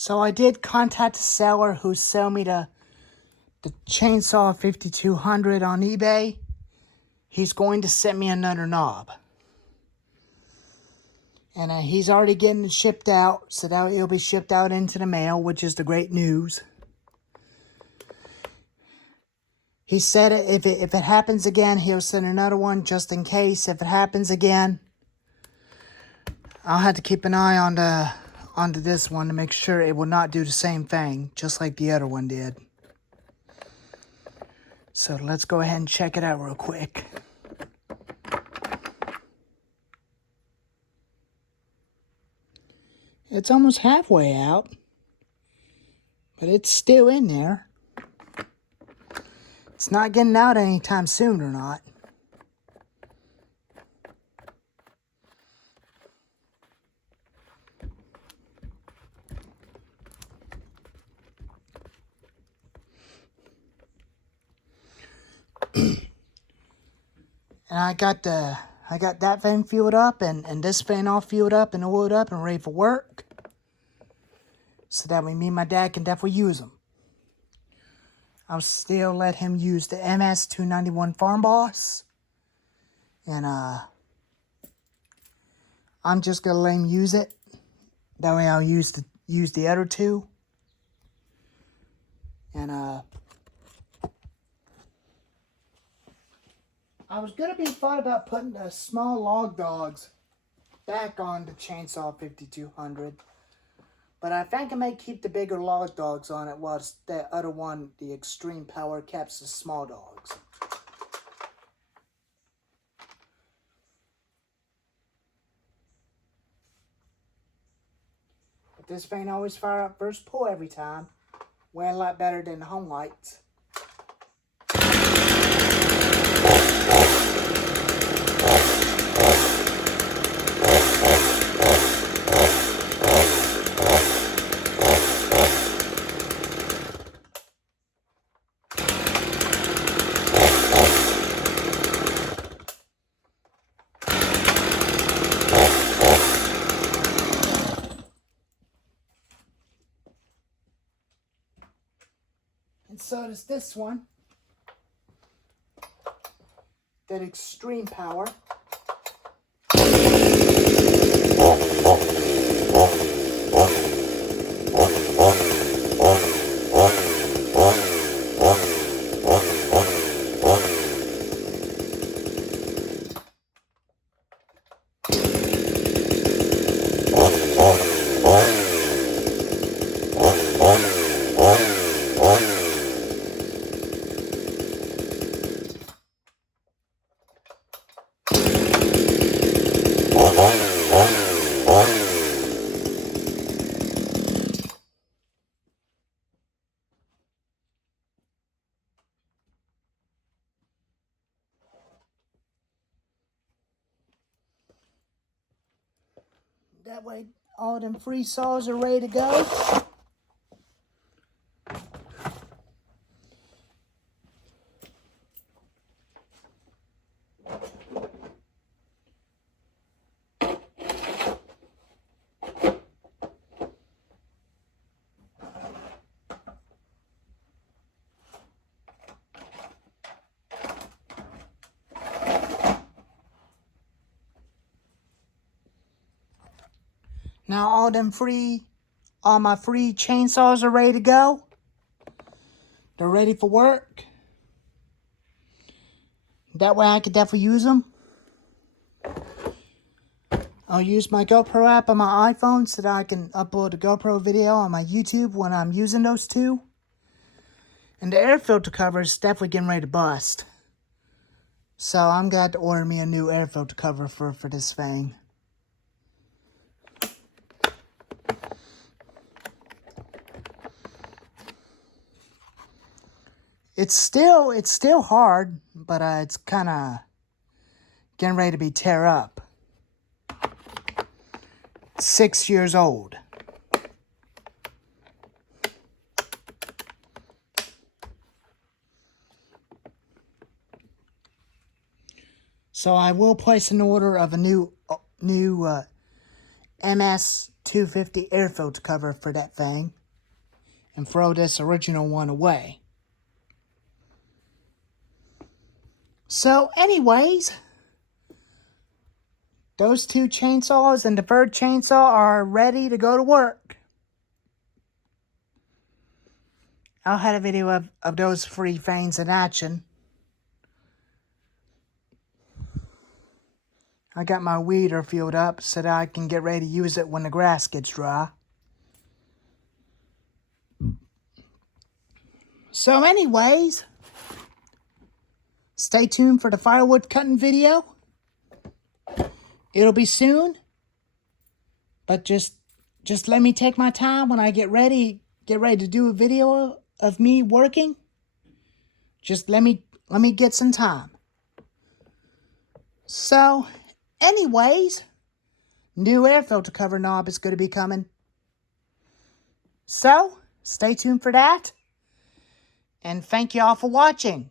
So I did contact the seller who sold me the chainsaw 5200 on eBay. He's going to send me another knob. And he's already getting it shipped out, so that it'll be shipped out into the mail, which is the great news. He said if it happens again, he'll send another one just in case. If it happens again, I'll have to keep an eye on this one to make sure it will not do the same thing, just like the other one did. So let's go ahead and check it out real quick. It's almost halfway out, but it's still in there. It's not getting out anytime soon or not. And I got that fan fueled up and this fan all fueled up and oiled up and ready for work. So that way me and my dad can definitely use them. I'll still let him use the MS-291 Farm Boss. And I'm just gonna let him use it. That way I'll use the other two. And I was gonna be thought about putting the small log dogs back on the chainsaw 5200. But I think I may keep the bigger log dogs on it whilst the other one, the extreme power, keeps the small dogs. But this thing always fire up first pull every time. Way a lot better than the home lights. And so does this one. That extreme power. That way all them free saws are ready to go. Now all my free chainsaws are ready to go. They're ready for work. That way I can definitely use them. I'll use my GoPro app on my iPhone so that I can upload a GoPro video on my YouTube when I'm using those two. And the air filter cover is definitely getting ready to bust. So I'm going to have to order me a new air filter cover for this thing. It's still hard, but it's kind of getting ready to be tear up. 6 years old. So I will place an order of a new MS250 air filter cover for that thing and throw this original one away. So anyways, those two chainsaws and the third chainsaw are ready to go to work. I'll have a video of those three things in action. I got my weeder filled up so that I can get ready to use it when the grass gets dry. So anyways, stay tuned for the firewood cutting video. It'll be soon. But just let me take my time when I get ready to do a video of me working. Just let me get some time. So, anyways, new air filter cover knob is going to be coming. So, stay tuned for that. And thank you all for watching.